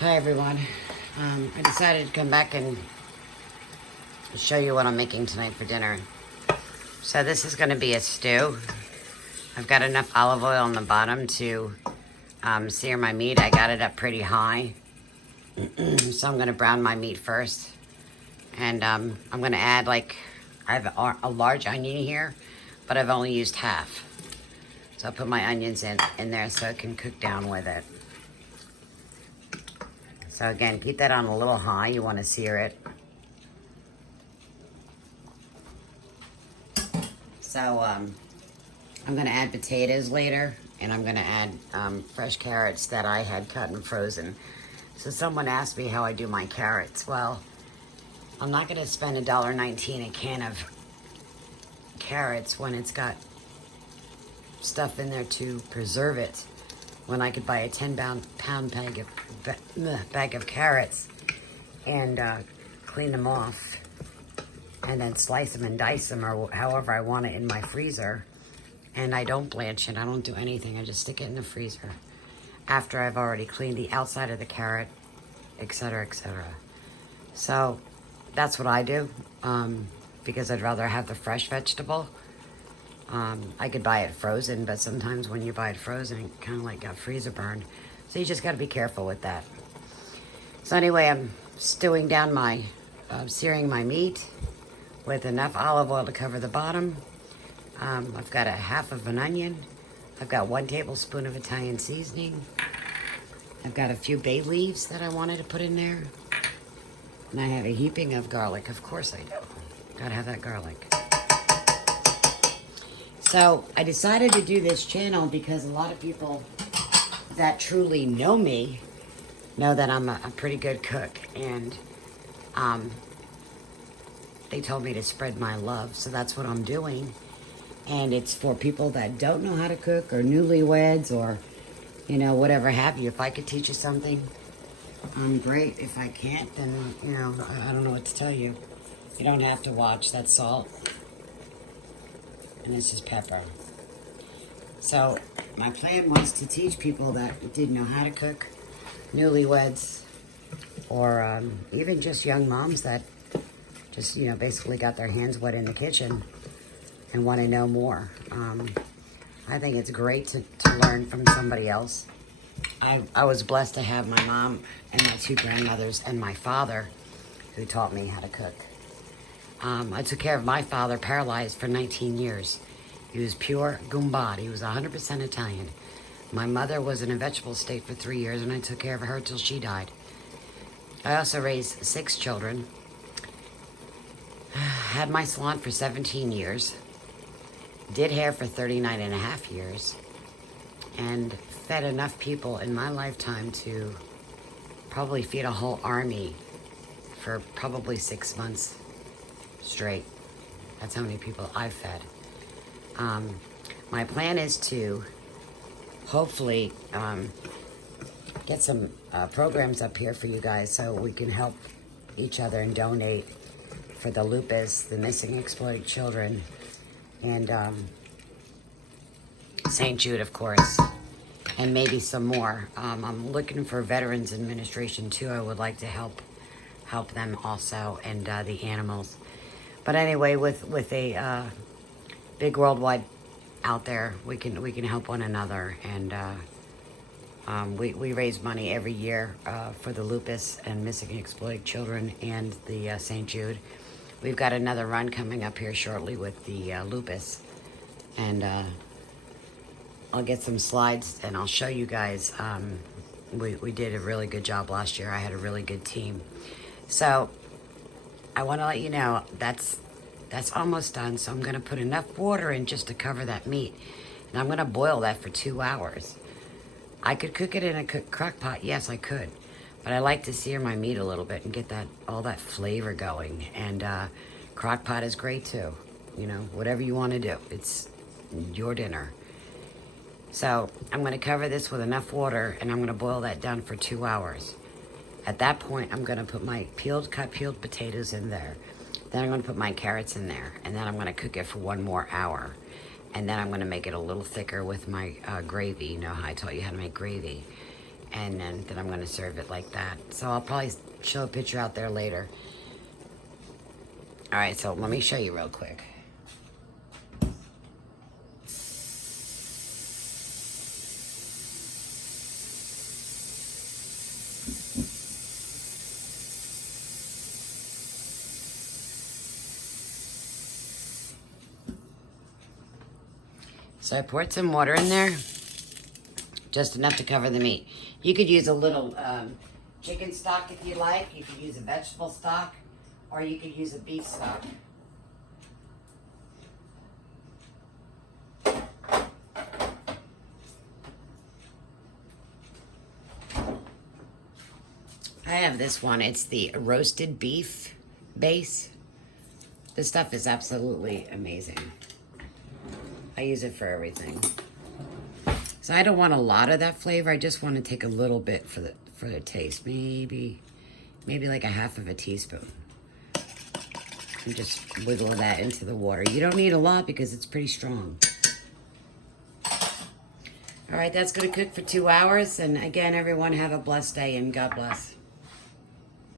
Hi everyone. I decided to come back and show you what I'm making tonight for dinner. So this is going to be a stew. I've got enough olive oil on the bottom to sear my meat. I got it up pretty high. So I'm going to brown my meat first. And I'm going to add I have a large onion here, but I've only used half. So I'll put my onions in there so it can cook down with it. So again, keep that on a little high. You want to sear it. So I'm going to add potatoes later, and I'm going to add fresh carrots that I had cut and frozen. So someone asked me how I do my carrots. Well, I'm not going to spend $1.19 a can of carrots when it's got stuff in there to preserve it, when I could buy a 10-pound bag of carrots and clean them off and then slice them and dice them or however I want it in my freezer. And I don't blanch it. I don't do anything. I just stick it in the freezer after I've already cleaned the outside of the carrot, etc., etc. So that's what I do because I'd rather have the fresh vegetable. I could buy it frozen, but sometimes when you buy it frozen, it kind of got freezer burned. So you just got to be careful with that. So anyway, I'm stewing down searing my meat with enough olive oil to cover the bottom. I've got a half of an onion. I've got 1 tablespoon of Italian seasoning. I've got a few bay leaves that I wanted to put in there. And I have a heaping of garlic. Of course I do. Gotta have that garlic. So I decided to do this channel because a lot of people that truly know me know that I'm a pretty good cook, and they told me to spread my love, so that's what I'm doing. And it's for people that don't know how to cook or newlyweds or whatever have you. If I could teach you something, great. If I can't, then I don't know what to tell you. You don't have to watch. That's salt. And this is pepper. So my plan was to teach people that didn't know how to cook, newlyweds, or even just young moms that just basically got their hands wet in the kitchen and want to know more. I think it's great to learn from somebody else. I was blessed to have my mom and my 2 grandmothers and my father who taught me how to cook. I took care of my father, paralyzed for 19 years. He was pure Gumbad. He was 100% Italian. My mother was in a vegetable state for 3 years, and I took care of her till she died. I also raised 6 children. Had my salon for 17 years. Did hair for 39 and a half years. And fed enough people in my lifetime to probably feed a whole army for probably 6 months straight. That's how many people I've fed. My plan is to hopefully get some programs up here for you guys so we can help each other and donate for the lupus, the missing exploited children, and St. Jude, of course, and maybe some more. I'm looking for Veterans Administration too. I would like to help them also, and the animals. But anyway, with a big worldwide out there, we can help one another, and we raise money every year for the lupus and missing exploited children and the St. Jude. We've got another run coming up here shortly with the lupus, and I'll get some slides and I'll show you guys. We did a really good job last year. I had a really good team. So I want to let you know that's almost done. So I'm going to put enough water in just to cover that meat. And I'm going to boil that for 2 hours. I could cook it in a crock pot. Yes, I could. But I like to sear my meat a little bit and get all that flavor going. And crock pot is great too. Whatever you want to do. It's your dinner. So I'm going to cover this with enough water, and I'm going to boil that down for 2 hours. At that point, I'm going to put my cut peeled potatoes in there. Then I'm going to put my carrots in there, and then I'm going to cook it for 1 more hour. And then I'm going to make it a little thicker with my gravy. You know how I taught you how to make gravy. And then I'm gonna serve it like that. So I'll probably show a picture out there later. All right, so let me show you real quick. So I poured some water in there, just enough to cover the meat. You could use a little chicken stock if you like. You could use a vegetable stock, or you could use a beef stock. I have this one. It's the roasted beef base. This stuff is absolutely amazing. I use it for everything. So I don't want a lot of that flavor. I just want to take a little bit for the taste. Maybe like a half of a teaspoon. And just wiggle that into the water. You don't need a lot because it's pretty strong. All right, that's going to cook for 2 hours. And again, everyone have a blessed day and God bless.